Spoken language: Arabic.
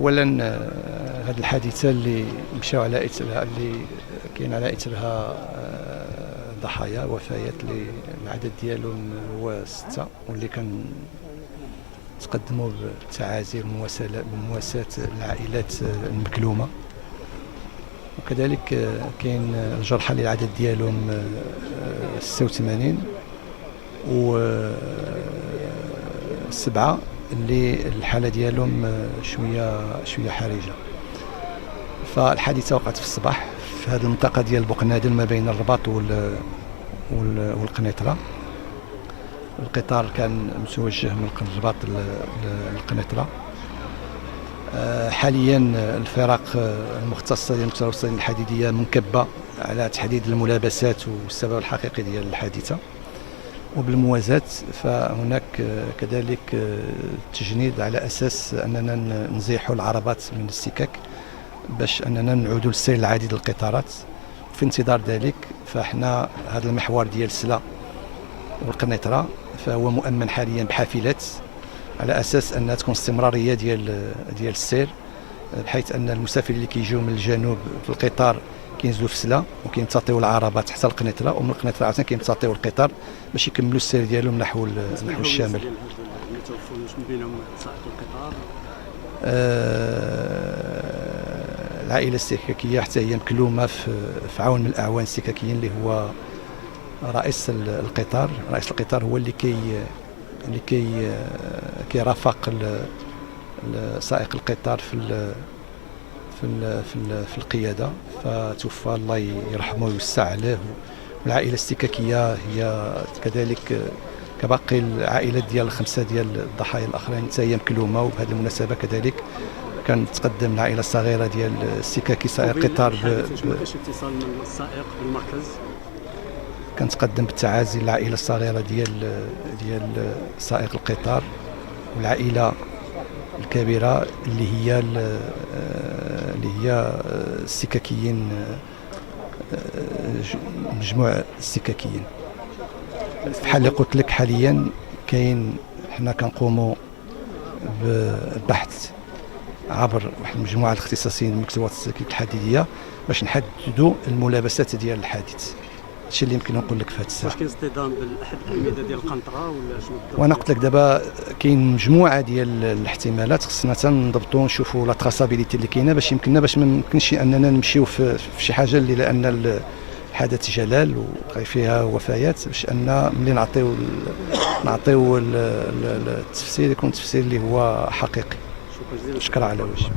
اولا هذه الحادثه اللي مشاو على اثرها، اللي كاين على اثرها ضحايا وفيات اللي العدد ديالهم هو 6، واللي كان تقدموا بالتعازي والمواساة للعائلات المكلومه. وكذلك كاين الجرحى اللي العدد ديالهم 86، و 7 اللي الحاله ديالهم شويه حرجه. فالحادثه وقعت في الصباح في هذه المنطقه ديال بوقنادل ما بين الرباط والقنيطره. القطار كان متوجه من الرباط للقنيطره. حاليا الفرق المختصه ديال المتوصلين الحديديه منكبه على تحديد الملابسات والسبب الحقيقي ديال الحادثه. وبالموازاة فهناك كذلك تجنيد على أساس أننا نزيحوا العربات من السكك باش أننا نعودوا للسير العادي للقطارات. في انتظار ذلك فإحنا هذا المحور ديال سلا والقنيطرة فهو مؤمن حاليا بحافلات على أساس أنها تكون استمرارية ديال السير، بحيث أن المسافرين اللي كيجيو من الجنوب في القطار كينزلوا في سلا وكيمتطيو العربات حتى القنيطره، ومن القنيطره عاوتاني كيمتطيو القطار باش يكملوا السير ديالهم نحو الشمال. من بينهم سائق القطار. العائله السككيه حتى هي مكلومه في عون من الاعوان السككيين اللي هو رئيس القطار. رئيس القطار هو اللي كيرافق سائق القطار في القيادة، فتوفى الله يرحمه ويوسع عليه. والعائلة السككية هي كذلك كباقي العائلات ديال 5 ديال الضحايا الآخرين حتى هي مكلومة. وبهذه المناسبة كذلك كان تقدم العائلة الصغيرة ديال السككي سائق قطار اتصال من السائق بالمركز. كان تقدم بالتعازي للعائلة الصغيرة ديال سائق القطار والعائلة الكبيرة اللي هي السككيين، مجموع السككيين. بحال اللي قلت لك حاليا كاين حنا كنقوموا بالبحث عبر واحد المجموعه الاختصاصيين من مكتبات السكك الحديديه باش نحددوا الملابسات ديال الحادث. هادشي اللي يمكن نقول لك في هذا الساعه. واش كاين اصطدام بالاحد الاعمده ديال القنطره ولا شنو؟ وانا قلت لك دابا كاين مجموعه ديال الاحتمالات خصنا تنضبطوا نشوفوا لا تراسابيليتي اللي كاينه باش يمكننا باش ما يمكنش اننا نمشيو في شي حاجه اللي لان الحدث جلال وبقى فيها وفيات باش ان ملي نعطيو التفسير يكون تفسير اللي هو حقيقي. شكرا جزيلا. شكرا على وجه.